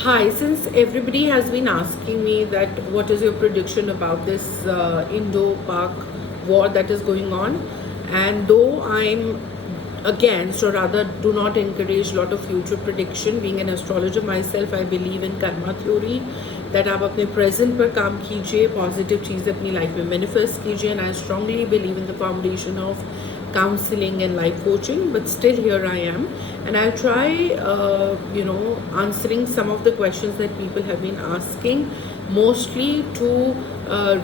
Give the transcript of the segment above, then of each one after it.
Hi, since everybody has been asking me that what is your prediction about this Indo-Pak war that is going on, and though I'm against or rather do not encourage a lot of future prediction, being an astrologer myself, I believe in karma theory that आप अपने present पर काम कीजिए, positive चीज़ें अपनी life में manifest कीजिए, and I strongly believe in the foundation of counseling and life coaching, but still here I am, and I'll try answering some of the questions that people have been asking, mostly to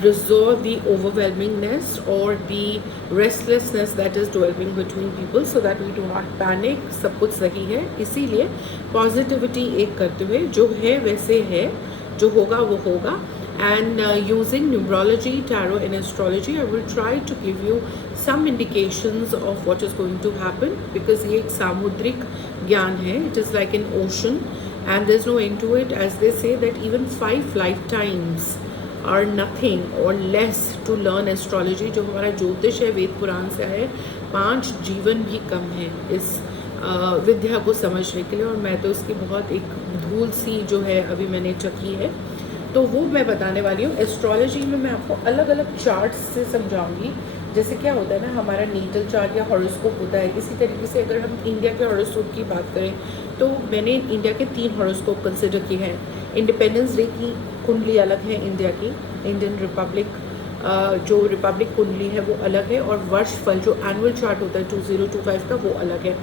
resolve the overwhelmingness or the restlessness that is developing between people, so that we do not panic. सब कुछ सही है, इसीलिए positivity एक करते हुए जो है वैसे है, जो होगा वो होगा. And using numerology, tarot and astrology, I will try to give you some indications of what is going to happen, because ये एक सामुद्रिक ज्ञान है. It is like an ocean and there's no end to it, as they say that even 5 lifetimes are nothing or less to learn astrology. जो हमारा ज्योतिष है वेद पुराण से है, 5 जीवन भी कम है इस विद्या को समझने के लिए, और मैं तो इसकी बहुत एक धूल सी जो है अभी मैंने चखी है, तो वो मैं बताने वाली हूँ. एस्ट्रोलॉजी में मैं आपको अलग अलग चार्ट्स से समझाऊंगी. जैसे क्या होता है ना, हमारा नीटल चार्ट या हॉरोस्कोप होता है. इसी तरीके से अगर हम इंडिया के हॉरोस्कोप की बात करें तो मैंने इंडिया के 3 हॉरोस्कोप कंसिडर किए हैं. इंडिपेंडेंस डे की कुंडली अलग है इंडिया की, इंडियन रिपब्लिक जो रिपब्लिक कुंडली है वो अलग है, और वर्ष फल जो एनुअल चार्ट होता है 2025 का वो अलग है.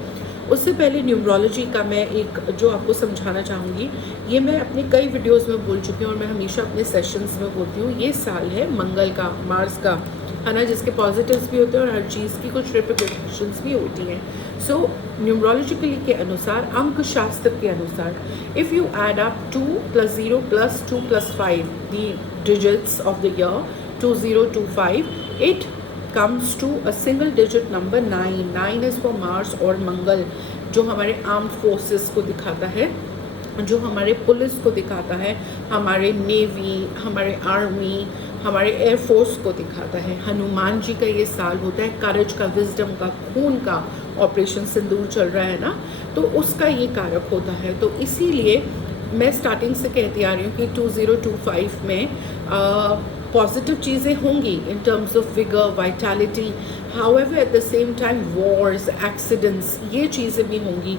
उससे पहले न्यूमरोलॉजी का मैं एक जो आपको समझाना चाहूँगी, ये मैं अपने कई वीडियोस में बोल चुकी हूँ और मैं हमेशा अपने सेशंस में बोलती हूँ. ये साल है मंगल का, मार्स का, है ना, जिसके पॉजिटिव्स भी होते हैं और हर चीज़ की कुछ रिपरकशंस भी होती हैं. सो न्यूमरोलॉजिकली के अनुसार, अंक शास्त्र के अनुसार, if you add up 2 + 0 + 2 + 5 the digits of the year 2025, it comes to a single digit number 9. 9 is for Mars और मंगल, जो हमारे आर्म्ड फोर्सेस को दिखाता है, जो हमारे पुलिस को दिखाता है, हमारे नेवी, हमारे आर्मी, हमारे एयरफोर्स को दिखाता है. हनुमान जी का ये साल होता है, करेज का, विजडम का, खून का. ऑपरेशन सिंदूर चल रहा है ना, तो उसका ये कारक होता है. तो इसीलिए मैं स्टार्टिंग से कहती आ रही हूँ कि 2025 में पॉजिटिव चीज़ें होंगी in terms of vigour, vitality. However at the same time Wars, accidents, ये चीज़ें भी होंगी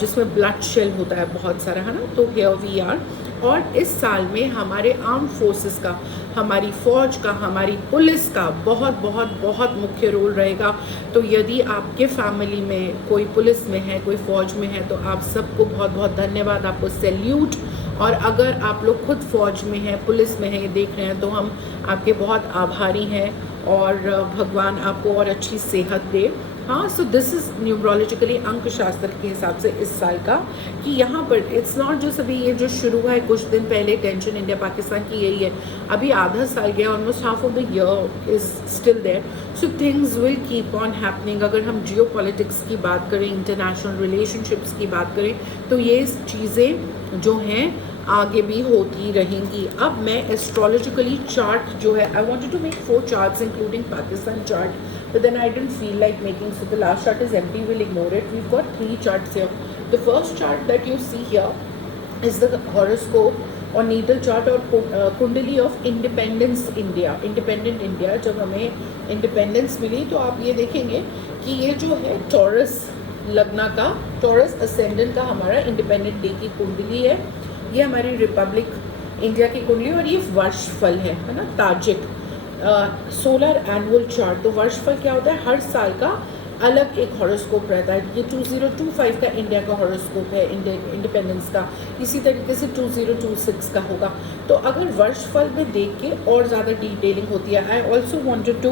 जिसमें ब्लड शेल होता है बहुत सारा, है ना. तो हियर वी आर. और इस साल में हमारे आर्म फोर्सेस का, हमारी फ़ौज का, हमारी पुलिस का बहुत बहुत बहुत मुख्य रोल रहेगा. तो यदि आपके फैमिली में कोई पुलिस में है, कोई फ़ौज में है, तो आप सबको बहुत बहुत धन्यवाद, आपको सैल्यूट. और अगर आप लोग खुद फ़ौज में हैं, पुलिस में हैं, ये देख रहे हैं, तो हम आपके बहुत आभारी हैं, और भगवान आपको और अच्छी सेहत दे. हाँ, सो दिस इज़ न्यूमरोलॉजिकली अंक शास्त्र के हिसाब से इस साल का, कि यहाँ पर इट्स नॉट जस्ट अभी ये जो शुरू है कुछ दिन पहले टेंशन इंडिया पाकिस्तान की यही है. अभी आधा साल गया, almost half of the year is still there. So things will keep on happening. अगर हम जियो पॉलिटिक्स की बात करें, इंटरनेशनल रिलेशनशिप्स की बात करें, तो ये चीज़ें जो हैं आगे भी होती रहेंगी. अब मैं एस्ट्रोलॉजिकली चार्ट जो है, I wanted to make 4 charts including Pakistan chart, but then I didn't feel like making, so the last chart is empty, we'll ignore it. We've got 3 charts here. The first chart that you see here is the horoscope और needle chart और कुंडली of independence India. Independent India, जब हमें independence मिली तो आप ये देखेंगे कि ये जो है टॉरस लग्ना का, टॉरस असेंडेंट का हमारा इंडिपेंडेंट डे की कुंडली है. ये हमारी रिपब्लिक इंडिया की कुंडली, और ये वर्षफल है ना, ताजिक सोलर एनुअल चार्ट. तो वर्षफल क्या होता है, हर साल का अलग एक हॉरोस्कोप रहता है. ये 2025 का इंडिया का हॉरोस्कोप है, इंडिपेंडेंस का. इसी तरीके से 2026 का होगा. तो अगर वर्षफल में देख के और ज़्यादा डिटेलिंग होती है. I also wanted to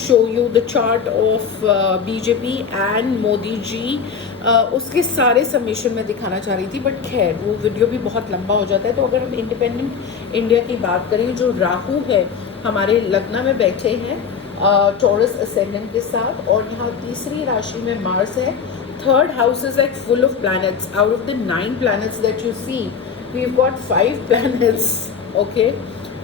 show you the chart of BJP and Modi ji. उसके सारे समेशन में दिखाना चाह रही थी, बट खैर वो वीडियो भी बहुत लंबा हो जाता है. तो अगर हम इंडिपेंडेंट इंडिया की बात करें, जो राहु है हमारे लग्न में बैठे हैं टॉरस असेंडेंट के साथ, और यहाँ तीसरी राशि में मार्स है. Third house is like full of planets. Out of the 9 planets that you see, we have got 5 planets. Okay,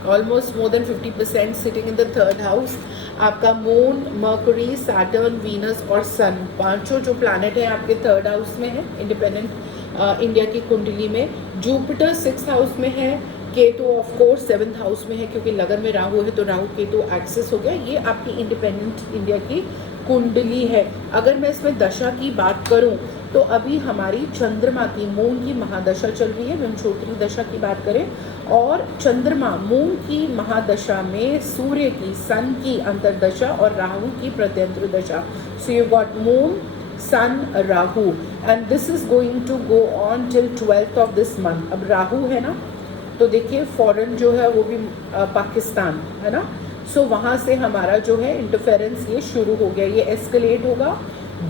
almost more than 50% sitting in the third house. आपका मून, मर्करी, सैटर्न, वीनस और Sun, पांचों जो planet है आपके third house में है, independent India की कुंडली में। जुपिटर 6th हाउस में है, Ketu of course 7th house में है, क्योंकि लगन में राहु है तो राहु केतु एक्सेस हो गया। ये आपकी इंडिपेंडेंट इंडिया की कुंडली है। अगर मैं इसमें दशा की बात करूं तो अभी हमारी चंद्रमा की मून की महादशा चल रही है, विंशोत्तरी दशा की बात करें, और चंद्रमा मून की महादशा में सूर्य की सन की अंतरदशा और राहु की प्रत्यंतर दशा। So you got Moon Sun Rahu and this is going to go on till 12th of this month. अब राहु है ना, तो देखिए फॉरेन जो है वो भी पाकिस्तान है ना, सो वहाँ से हमारा जो है इंटरफेरेंस ये शुरू हो गया, ये एस्केलेट होगा।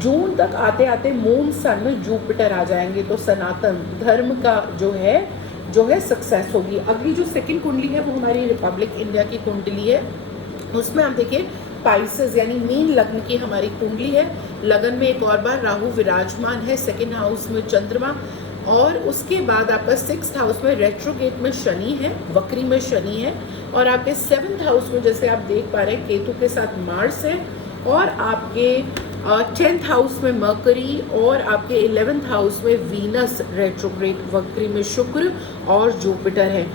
जून तक आते आते मून सन में जुपिटर आ जाएंगे, तो सनातन धर्म का जो है सक्सेस होगी। अगली जो सेकंड कुंडली है वो हमारी रिपब्लिक इंडिया की कुंडली है। उसमें आप देखिए पाइसेस यानी मीन लग्न की हमारी कुंडली है। लगन में एक और बार राहु विराजमान है, सेकंड हाउस में चंद्रमा, और उसके बाद आपका 6th हाउस में रेट्रोगेट में शनि है, वक्री में शनि है, और आपके 7th हाउस में जैसे आप देख पा रहे हैं केतु के साथ मार्स है, और आपके 10th हाउस में मरकरी, और आपके 11th हाउस में वीनस रेट्रोग्रेड वक्री में शुक्र और जुपिटर है।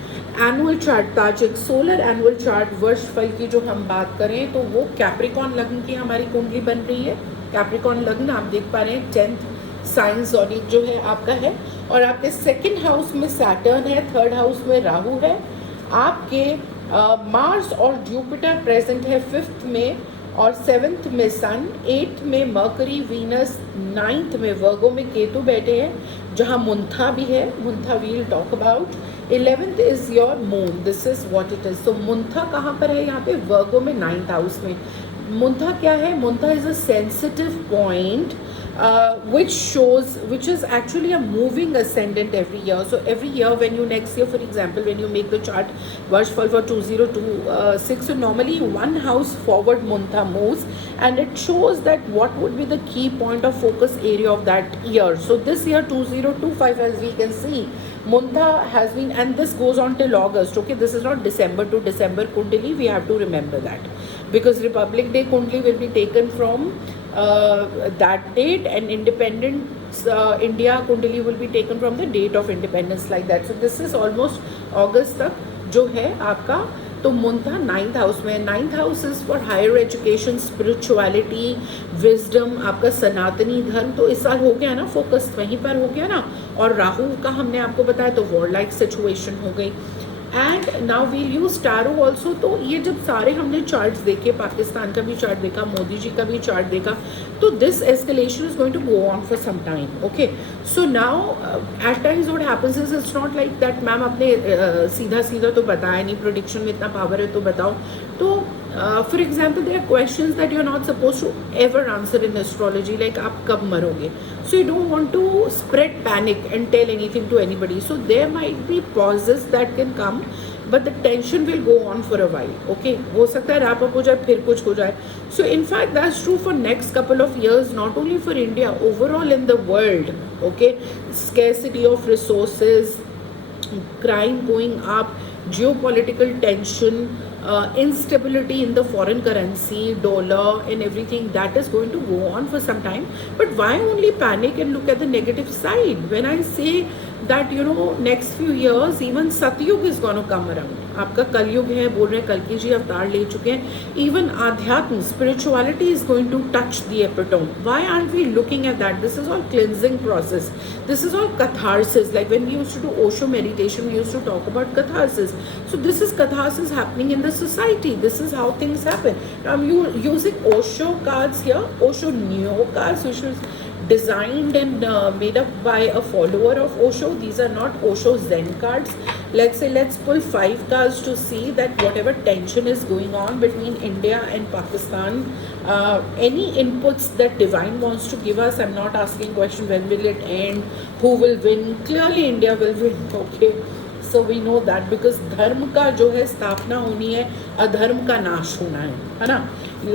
Annual chart Tajik solar annual chart वर्ष फल की जो हम बात करें तो वो कैप्रिकॉन लग्न की हमारी कुंडली बन रही है। कैप्रिकॉन लग्न आप देख पा रहे हैं 10th साइन ज़ोडिक जो है आपका है, और आपके 2nd हाउस में सैटर्न है, 3rd हाउस में राहु है, आपके मार्स और जुपिटर प्रेजेंट है 5th में, और 7th में सन, 8th में मरकरी वीनस, 9th में वर्गो में केतु बैठे हैं जहां मुंथा भी है, मुंथा we'll talk about. 11th is your Moon, this is what it is. तो मुंथा कहाँ पर है, यहाँ पे वर्गो में 9th हाउस में। मुंथा क्या है, Muntha is a sensitive point which is actually a moving ascendant every year. So every year when you next year, for example, when you make the chart Varshfal for 2026, so normally one house forward Muntha moves, and it shows that what would be the key point of focus area of that year. So this year 2025, as we can see, Muntha has been, and this goes on till August. Okay, this is not December to December Kundali, we have to remember that, because Republic Day Kundali will be taken from that date, and Independence India Kundali will be taken from the date of independence, like that. So this is almost August तक जो है आपका। तो Muntha 9th house में, 9th house is for higher education, spirituality, wisdom, आपका सनातनी धर्म। तो इस साल हो गया ना फोकस वहीं पर हो गया ना, और राहु का हमने आपको बताया तो वॉर लाइक सिचुएशन हो गई। And now we'll use tarot also. तो ये जब सारे हमने चार्ट्स देखे, पाकिस्तान का भी चार्ट देखा, मोदी जी का भी चार्ट देखा, तो this escalation is going to go on for some time. Okay, so now at times what happens is it's not like that ma'am आपने सीधा सीधा तो बताया नहीं, प्रोडिक्शन में इतना पावर है तो बताओ। तो for example there are questions that you are not suppose to ever answer in astrology, like आप कब मरोगे, so you don't want to spread panic and tell anything to anybody, so there might be pauses that can come, but the tension will go on for a while. Okay, हो सकता है wrap up हो जाए फिर कुछ हो जाए। So in fact that's true for next couple of years, not only for India, overall in the world. Okay, scarcity of resources, crime going up, geopolitical tension, instability in the foreign currency, dollar and everything, that is going to go on for some time. But why only panic and look at the negative side when I say that, you know, next few years even Satyug is going to come around. आपका कलयुग है, बोल रहे हैं कल्कि जी अवतार ले चुके हैं। इवन आध्यात्म, spirituality is going to touch the epitome. Why aren't we looking at that? This is all cleansing process, this is all catharsis. Like when we used to do Osho meditation, we used to talk about catharsis. So this is catharsis happening in the society. This is how things happen. Now I'm using Osho cards here, Osho Neo cards, which was designed and made up by a follower of Osho. These are not Osho Zen cards. Let's say let's pull 5 cards to see that whatever tension is going on between India and Pakistan, any inputs that divine wants to give us. I'm not asking question when will it end, who will win. Clearly India will win. Okay, so we know that, because धर्म का जो है स्थापना होनी है, अधर्म का नाश होना है ना।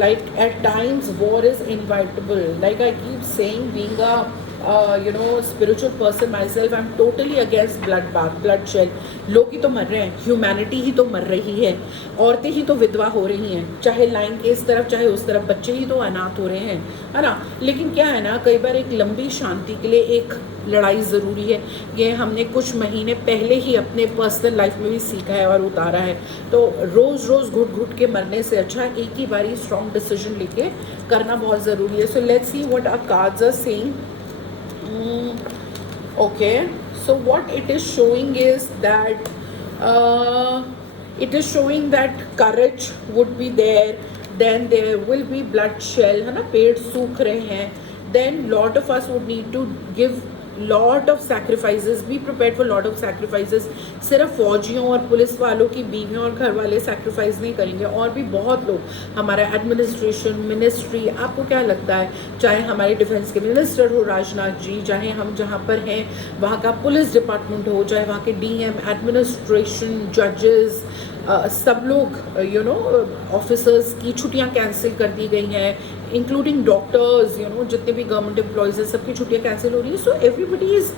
Like at times war is inevitable. Like I keep saying, being a spiritual person my self, I am totally against blood bath, blood shed. लोग ही तो मर रहे हैं, ह्यूमैनिटी ही तो मर रही है, औरतें ही तो विधवा हो रही हैं, चाहे लाइन के इस तरफ चाहे उस तरफ, बच्चे ही तो अनाथ हो रहे हैं, है ना। लेकिन क्या है ना, कई बार एक लंबी शांति के लिए एक लड़ाई ज़रूरी है। ये हमने कुछ महीने पहले ही अपने पर्सनल लाइफ में भी सीखा है और उतारा है। तो रोज़ रोज़ घुट घुट के मरने से अच्छा एक ही बारी स्ट्रॉन्ग डिसीजन लेके करना बहुत ज़रूरी है। So let's see what our cards are saying. Okay, so what it is showing is that it is showing that courage would be there, then there will be bloodshed, है ना, पेड़ सूख रहे हैं, then lot of us would need to give lot of sacrifices, be prepared for lot of sacrifices। सिर्फ फौजियों और police वालों की बीवियों और घर वाले sacrifice नहीं करेंगे, और भी बहुत लोग, हमारा एडमिनिस्ट्रेशन, मिनिस्ट्री, आपको क्या लगता है, चाहे हमारे डिफेंस के मिनिस्टर हो राजनाथ जी, चाहे हम जहाँ पर हैं वहाँ का पुलिस डिपार्टमेंट हो, चाहे वहाँ के डीएम, एडमिनिस्ट्रेशन, जजेस, सब लोग ऑफिसर्स की छुट्टियां कैंसिल कर दी गई हैं, इंक्लूडिंग डॉक्टर्स, जितने भी गवर्नमेंट एम्प्लॉयज़ हैं सबकी छुट्टियां कैंसिल हो रही हैं। So everybody is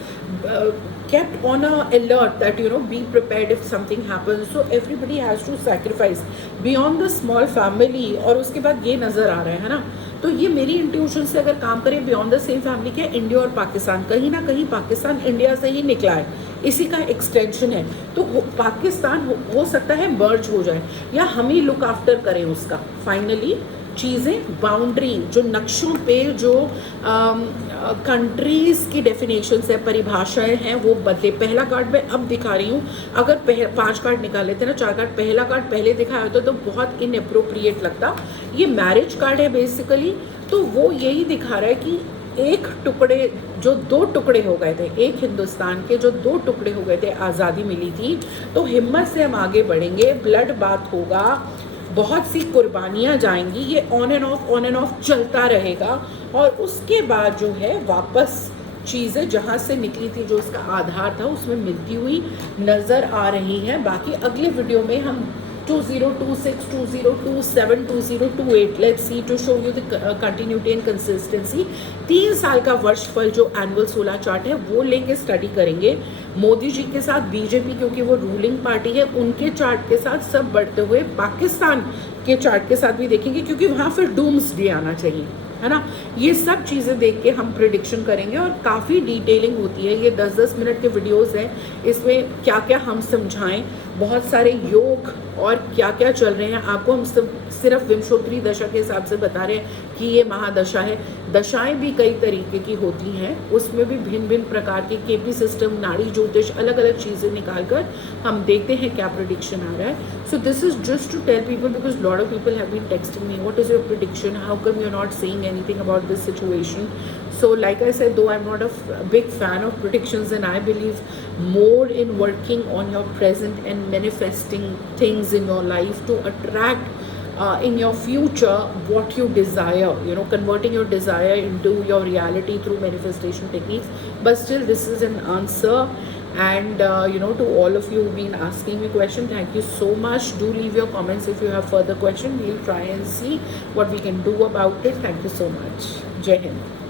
kept on a alert that be prepared if something happens, so everybody has to sacrifice beyond the small family। और उसके बाद ये नज़र आ रहा है ना, तो ये मेरी इंट्यूशन से अगर काम करें बियॉन्ड द सेम फैमिली के, इंडिया और पाकिस्तान, कहीं ना कहीं पाकिस्तान इंडिया से ही निकला है, इसी का एक्सटेंशन है। तो पाकिस्तान हो सकता है मर्ज हो जाए, या हम ही लुक आफ्टर करें उसका। फाइनली चीज़ें, बाउंड्री जो नक्शों पे जो कंट्रीज़ की डेफिनेशंस है, परिभाषाएं हैं, वो बदले। पहला कार्ड मैं अब दिखा रही हूँ, अगर 5 कार्ड निकाल लेते ना, 4 कार्ड, पहला कार्ड पहले दिखाया होता तो बहुत इनअप्रोप्रिएट लगता। ये मैरिज कार्ड है बेसिकली, तो वो यही दिखा रहा है कि एक टुकड़े, जो 2 टुकड़े हो गए थे, एक हिंदुस्तान के जो 2 टुकड़े हो गए थे, आज़ादी मिली थी, तो हिम्मत से हम आगे बढ़ेंगे, ब्लड बात होगा, बहुत सी कुर्बानियाँ जाएंगी, ये ऑन एंड ऑफ चलता रहेगा, और उसके बाद जो है वापस चीज़ें जहाँ से निकली थी, जो उसका आधार था, उसमें मिलती हुई नज़र आ रही हैं। बाकी अगले वीडियो में हम 2026, 2027, 2028, let's see to show you the continuity and consistency. 3 साल का वर्षफल जो एनुअल सोलर चार्ट है वो लेंगे, स्टडी करेंगे मोदी जी के साथ, बीजेपी क्योंकि वो रूलिंग पार्टी है, उनके चार्ट के साथ, सब बढ़ते हुए पाकिस्तान के चार्ट के साथ भी देखेंगे, क्योंकि वहाँ फिर डूम्स डे आना चाहिए, है ना। ये सब चीज़ें देख के हम प्रिडिक्शन करेंगे, और काफ़ी डिटेलिंग होती है, ये 10-10 मिनट के वीडियोस हैं, इसमें क्या क्या हम समझाएं, बहुत सारे योग और क्या क्या चल रहे हैं आपको हम सब सिर्फ विंशोत्तरी दशा के हिसाब से बता रहे हैं कि ये महादशा है। दशाएं भी कई तरीके की होती हैं, उसमें भी भिन्न भिन्न प्रकार के केपी सिस्टम, नाड़ी ज्योतिष, अलग अलग चीज़ें निकाल कर हम देखते हैं क्या प्रिडिक्शन आ रहा है। So this is just to tell people, because lot of people have been texting me, what is your prediction, how come you are not saying anything about this situation. So like I said, though I'm not a big fan of predictions, and I believe more in working on your present and manifesting things in your life to attract in your future what you desire, converting your desire into your reality through manifestation techniques. But still, this is an answer. And to all of you who've been asking me question, thank you so much. Do leave your comments if you have further question. We'll try and see what we can do about it. Thank you so much. Jai Hind.